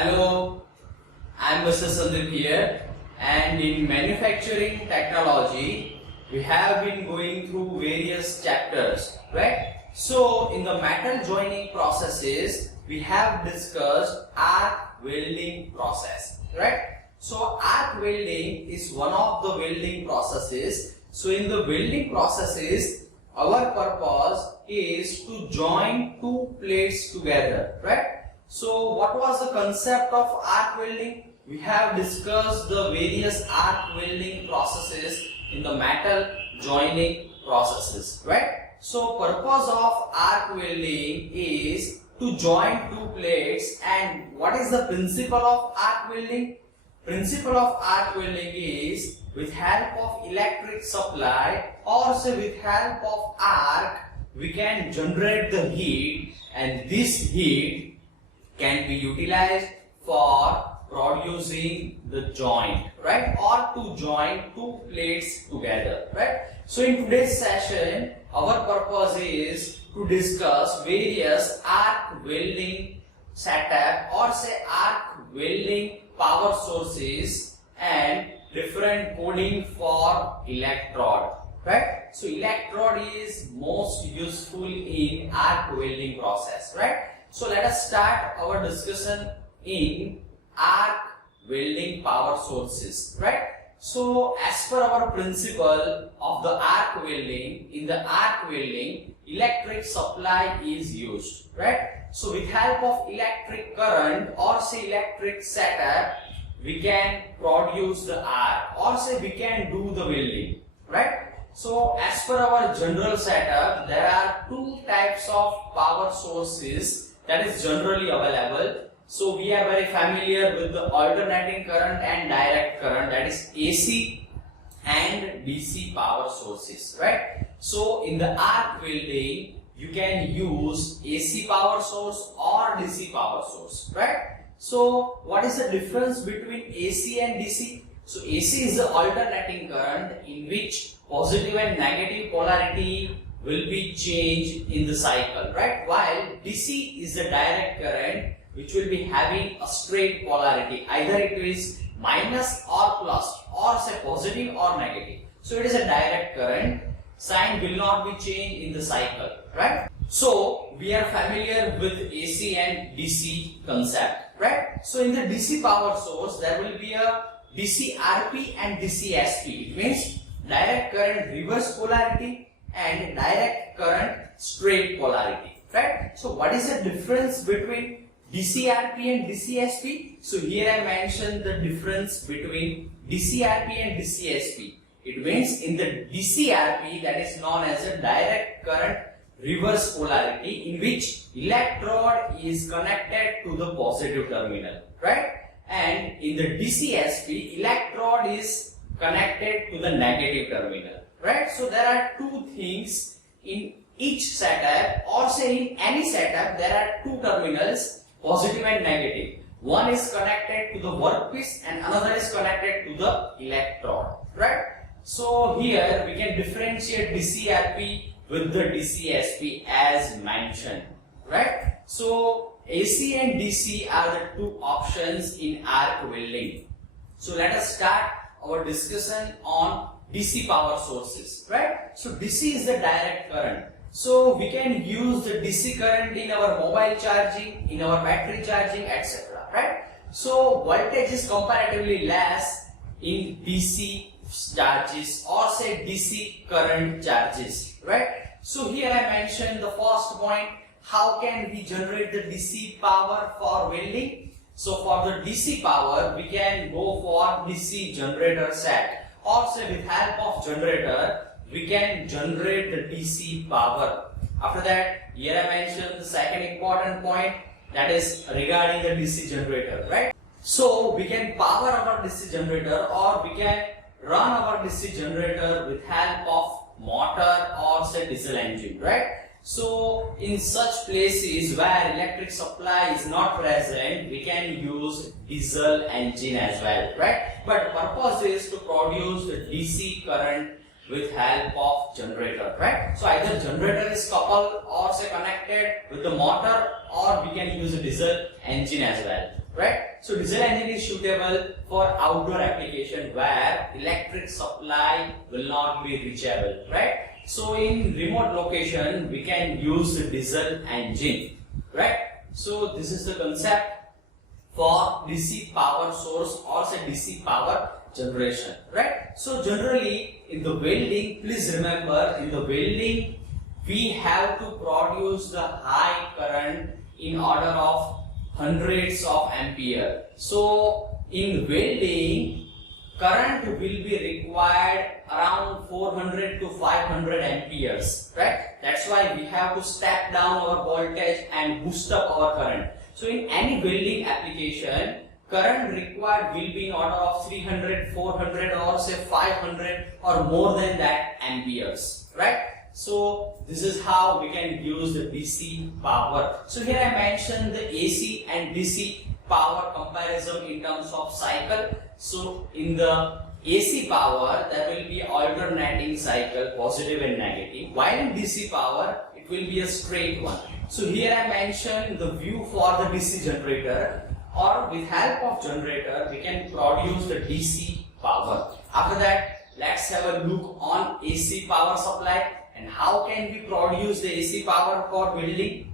Hello, I am Mr. Sandeep here, and in manufacturing technology we have been going through various chapters, right? So in the metal joining processes we have discussed arc welding process, right? So arc welding is one of the welding processes. So in the welding processes our purpose is to join two plates together, right? So what was the concept of arc welding? We have discussed the various arc welding processes in the metal joining processes, right? So purpose of arc welding is to join two plates. And what is the principle of arc welding? Principle of arc welding is with help of electric supply or say with help of arc we can generate the heat, and this heat can be utilized for producing the joint, right, or to join two plates together, right? So in today's session our purpose is to discuss various arc welding setup or say arc welding power sources and different coding for electrode, right? So electrode is most useful in arc welding process, right? So let us start our discussion in arc welding power sources, right? So as per our principle of the arc welding, in the arc welding electric supply is used, right? So with help of electric current or say electric setup we can produce the arc or say we can do the welding, right? So as per our general setup there are two types of power sources that is generally available. So we are very familiar with the alternating current and direct current, that is AC and DC power sources, right? So in the arc welding you can use AC power source or DC power source, right? So what is the difference between AC and DC? So AC is the alternating current in which positive and negative polarity will be changed in the cycle, right? While DC is the direct current which will be having a straight polarity, either it is minus or plus or say positive or negative. So it is a direct current, sign will not be changed in the cycle, right? So we are familiar with AC and DC concept, right? So in the DC power source there will be a DC RP and DC SP. It means direct current reverse polarity and direct current straight polarity, right? So what is the difference between DC RP and DC SP? So here I mentioned the difference between DC RP and DC SP. It means in the DC RP, that is known as a direct current reverse polarity, in which electrode is connected to the positive terminal, right? And in the DC SP, electrode is connected to the negative terminal, right? So there are two things in each setup or say in any setup there are two terminals, positive and negative. One is connected to the workpiece and another is connected to the electrode, right? So here we can differentiate DC RP with the DC SP as mentioned, right? So AC and DC are the two options in arc welding. So let us start our discussion on DC power sources, right? So DC is the direct current. So we can use the DC current in our mobile charging, in our battery charging, etc., right? So voltage is comparatively less in DC charges or say DC current charges, right? So here I mentioned the first point, how can we generate the DC power for welding? So for the DC power we can go for DC generator set or say with help of generator we can generate the DC power. After that, here I mentioned the second important point, that is regarding the DC generator, right? So we can power our DC generator or we can run our DC generator with help of motor or say diesel engine, right? So in such places where electric supply is not present, we can use diesel engine as well, right? But purpose is to produce the DC current with help of generator, right? So either generator is coupled or say connected with the motor, or we can use a diesel engine as well, right? So diesel engine is suitable for outdoor application where electric supply will not be reachable, right? So in remote location we can use the diesel engine, right? So this is the concept for DC power source or say DC power generation, right? So generally in the welding, please remember, in the welding we have to produce the high current in order of hundreds of ampere. So in welding, current will be required around 400 to 500 amperes, right? That's why we have to step down our voltage and boost up our current. So in any welding application, current required will be in order of 300, 400 or say 500 or more than that amperes, right? So this is how we can use the DC power. So here I mentioned the AC and DC power comparison in terms of cycle. So in the AC power there will be alternating cycle, positive and negative, while in DC power it will be a straight one. So here I mentioned the view for the DC generator, or with help of generator we can produce the DC power. After that, let's have a look on AC power supply and how can we produce the AC power for welding.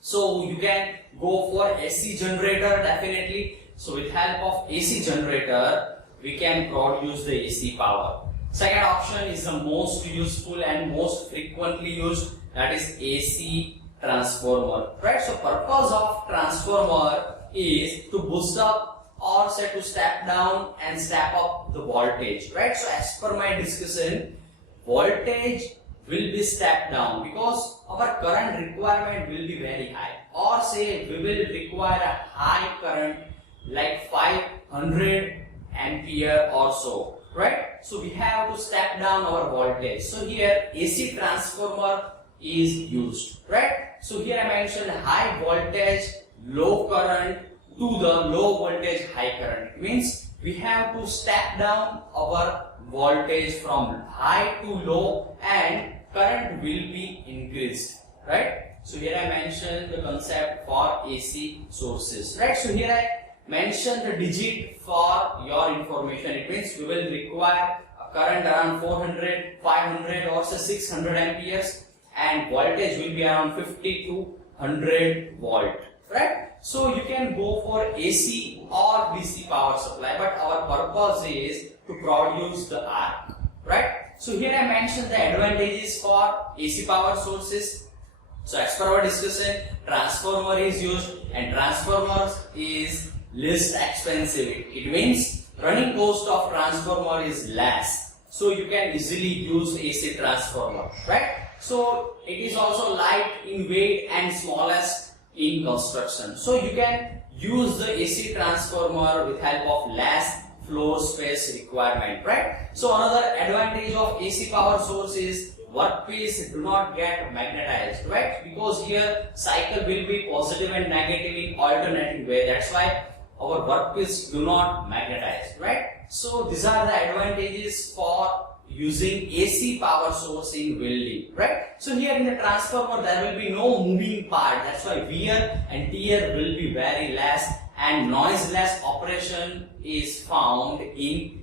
So you can go for AC generator definitely. So with help of AC generator we can produce the AC power. Second option is the most useful and most frequently used, that is AC transformer, right? So purpose of transformer is to boost up or say to step down and step up the voltage, right? So as per my discussion, voltage will be stepped down because our current requirement will be very high, or say we will require a high current like 500 ampere or so, right? So we have to step down our voltage. So here AC transformer is used, right? So here I mentioned high voltage, low current to the low voltage, high current. It means we have to step down our voltage from high to low and current will be increased, right? So here I mentioned the concept for AC sources, right? So here I mentioned the digit for your information. It means we will require a current around 400, 500 or say 600 amperes and voltage will be around 50 to 100 volt, right? So you can go for AC or DC power supply, but our purpose is to produce the arc, right? So here I mentioned the advantages for AC power sources. So as per our discussion, transformer is used and transformers is least expensive. It means running cost of transformer is less. So you can easily use AC transformer, right? So it is also light in weight and smallest in construction. So you can use the AC transformer with help of less floor space requirement, right? So another advantage of AC power source is workpiece do not get magnetized, right? Because here cycle will be positive and negative in alternating way. That's why our workpiece do not magnetize, right? So these are the advantages for using AC power source in welding, right? So here in the transformer there will be no moving part. That's why wear and tear will be very less and noiseless operation is found in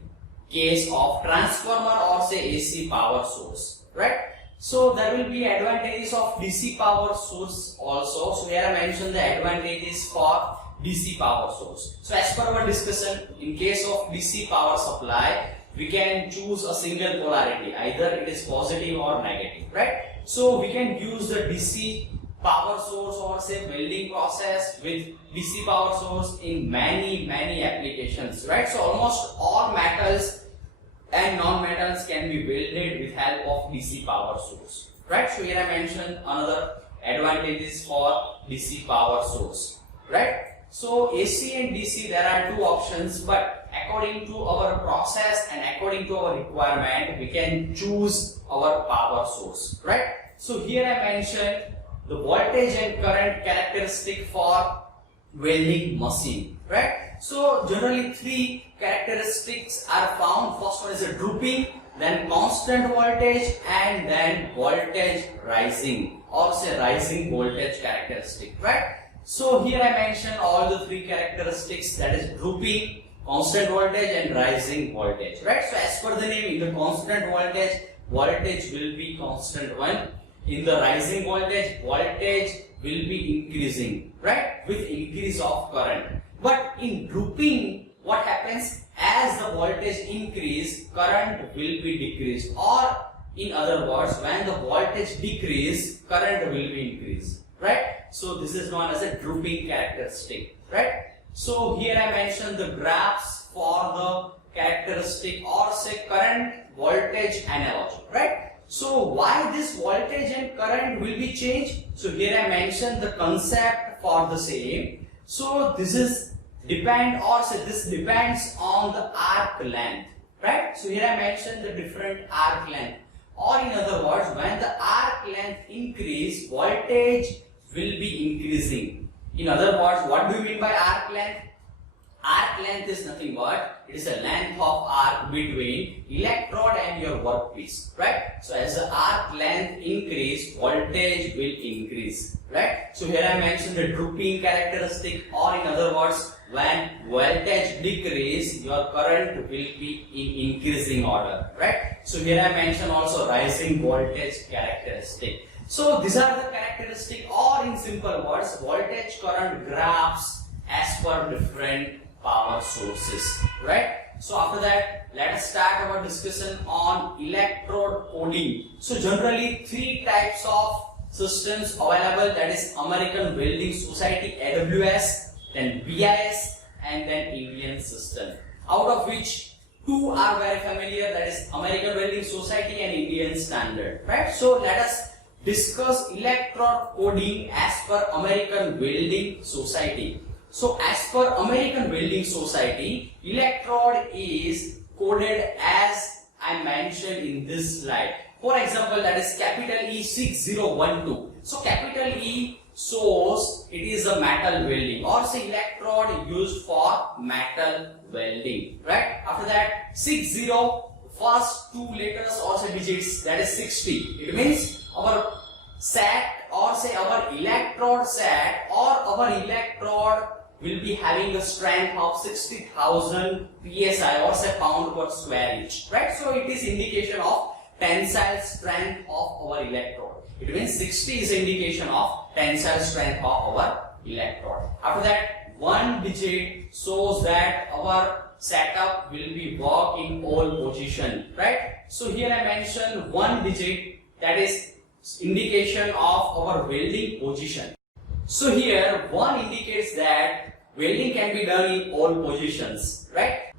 case of transformer or say AC power source, right? So there will be advantages of DC power source also. So here I mentioned the advantages for DC power source. So as per our discussion, in case of DC power supply, we can choose a single polarity, either it is positive or negative, right? So we can use the DC power source or say welding process with DC power source in many applications, right? So almost all metals and non-metals can be welded with help of DC power source, right? So here I mentioned another advantages for DC power source, right? So AC and DC, there are two options, but according to our process and according to our requirement, we can choose our power source, right? So here I mentioned the voltage and current characteristic for welding machine, right? So generally three characteristics are found. First one is a drooping, then constant voltage, and then voltage rising or say rising voltage characteristic, right? So here I mentioned all the three characteristics, that is drooping, constant voltage and rising voltage, right? So as per the name, in the constant voltage, voltage will be constant one. In the rising voltage, voltage will be increasing, right? With increase of current. But in drooping, what happens? As the voltage increase, current will be decreased, or in other words, when the voltage decrease, current will be increased, right? So this is known as a drooping characteristic, right? So here I mentioned the graphs for the characteristic or say current voltage analogy, right? So why this voltage and current will be changed? So here I mentioned the concept for the same. So this is depend or say this depends on the arc length, right? So here I mentioned the different arc length, or in other words, when the arc length increase, voltage will be increasing. In other words, what do you mean by arc length? Arc length is nothing but it is a length of arc between electrode and your workpiece, right? So as the arc length increase, voltage will increase, right? So here I mentioned the drooping characteristic, or in other words, when voltage decrease, your current will be in increasing order, right? So here I mentioned also rising voltage characteristic. So these are the characteristic, or in simple words, voltage current graphs as per different power sources, right? So after that, let us start our discussion on electrode coding. So generally three types of systems available, that is American Welding Society AWS, then BIS, and then Indian system. Out of which two are very familiar, that is American Welding Society and Indian Standard, right? So let us discuss electrode coding as per American Welding Society. So as per American Welding Society, electrode is coded as I mentioned in this slide. For example, that is capital E6012. So capital E shows it is a metal welding, or say electrode used for metal welding, right? After that, 60, first two letters or say digits, that is 60. It means our set or say our electrode set or our electrode will be having a strength of 60,000 psi or say pound per square inch, right? So it is indication of tensile strength of our electrode. It means 60 is indication of tensile strength of our electrode. After that, one digit shows that our setup will be work in all position, right? So here I mentioned one digit, that is indication of our welding position. So here one indicates that welding can be done in all positions, right?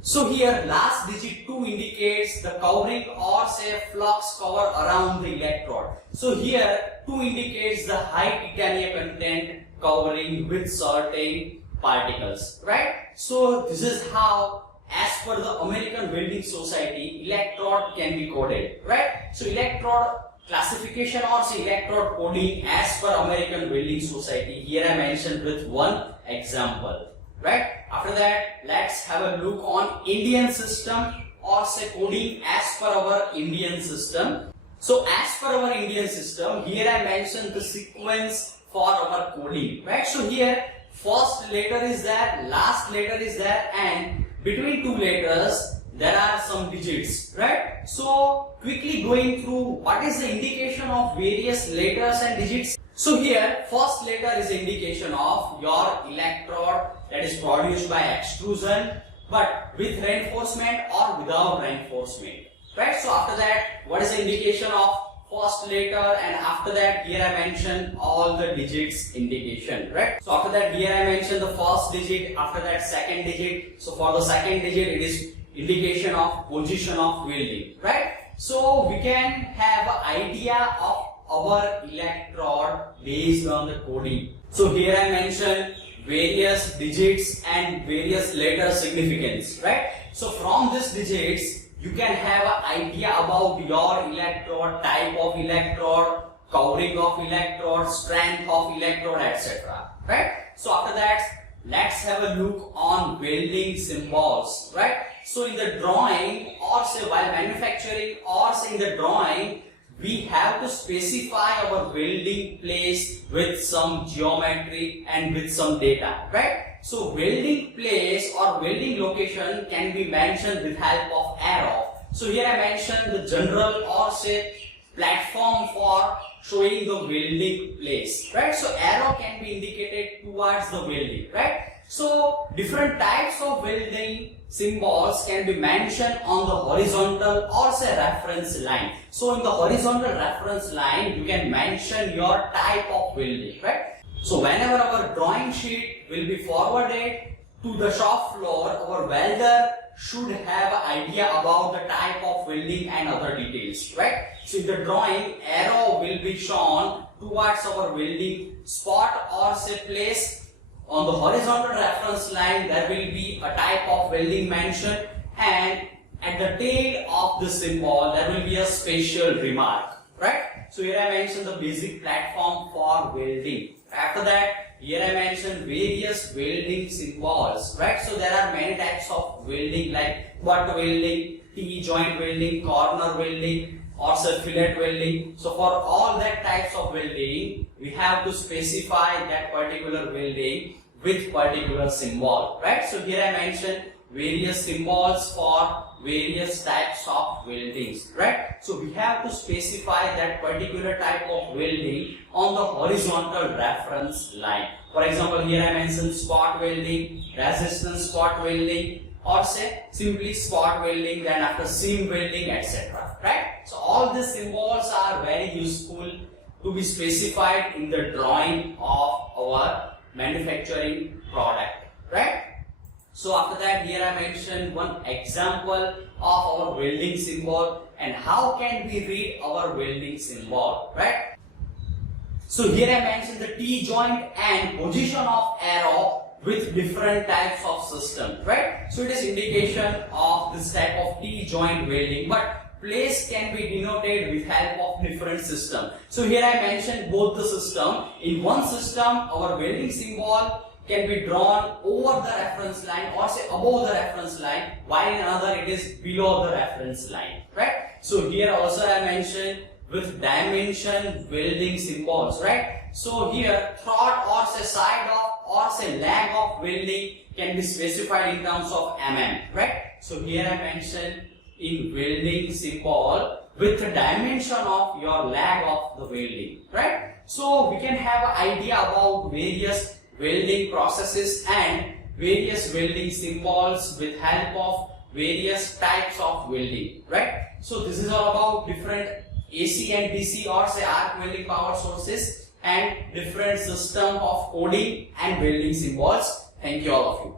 So here last digit 2 indicates the covering or say flux cover around the electrode. So here 2 indicates the high titanium content covering with certain particles, right? So this is how, as per the American Welding Society, electrode can be coded, right? So electrode classification or say electrode coding as per American Welding Society, here I mentioned with one example, right? After that, let's have a look on Indian system or say coding as per our Indian system. So as per our Indian system, here I mentioned the sequence for our coding, right? So here first letter is there, last letter is there, and between two letters there are some digits, right? So quickly going through what is the indication of various letters and digits. So here first letter is indication of your electrode that is produced by extrusion but with reinforcement or without reinforcement, right? So after that, what is the indication of first letter, and after that here I mentioned all the digits indication, right? So after that here I mentioned the first digit, after that second digit. So for the second digit it is indication of position of welding, right? So we can have an idea of our electrode based on the coding. So here I mentioned various digits and various letter significance, right? So from these digits you can have an idea about your electrode, type of electrode, covering of electrode, strength of electrode, etc. Right? So after that, let's have a look on welding symbols, right? So in the drawing or say while manufacturing or say in the drawing, we have to specify our welding place with some geometry and with some data, right? So welding place or welding location can be mentioned with help of arrow. So here I mentioned the general or say platform for showing the welding place, right? So arrow can be indicated towards the welding, right? So different types of welding symbols can be mentioned on the horizontal or say reference line. So in the horizontal reference line, you can mention your type of welding, right? So whenever our drawing sheet will be forwarded to the shop floor, our welder should have an idea about the type of welding and other details, right? So in the drawing, arrow will be shown towards our welding spot or say place. On the horizontal reference line, there will be a type of welding mentioned, and at the tail of the symbol, there will be a special remark, right? So here I mentioned the basic platform for welding. After that, here I mentioned various welding symbols, right? So there are many types of welding like butt welding, T-joint welding, corner welding, or say fillet welding. So for all that types of welding, we have to specify that particular welding with particular symbol, right? So here I mentioned various symbols for various types of weldings, right? So we have to specify that particular type of welding on the horizontal reference line. For example, here I mentioned spot welding, resistance spot welding, or say simply spot welding, then after seam welding, etc. Right? So all these symbols are very useful to be specified in the drawing of our manufacturing product. Right? So after that, here I mentioned one example of our welding symbol and how can we read our welding symbol. Right? So here I mentioned the T-joint and position of arrow with different types of system, right? So it is indication of this type of T-joint welding, but place can be denoted with help of different system. So here I mentioned both the system. In one system, our welding symbol can be drawn over the reference line or say above the reference line, while in another it is below the reference line, right? So here also I mentioned with dimension welding symbols, right? So here throat or say side of or say leg of welding can be specified in terms of mm, right? So here I mentioned in welding symbol with the dimension of your leg of the welding, right? So we can have an idea about various welding processes and various welding symbols with help of various types of welding, right? So this is all about different AC and DC or say arc welding power sources and different system of coding and welding symbols. Thank you all of you.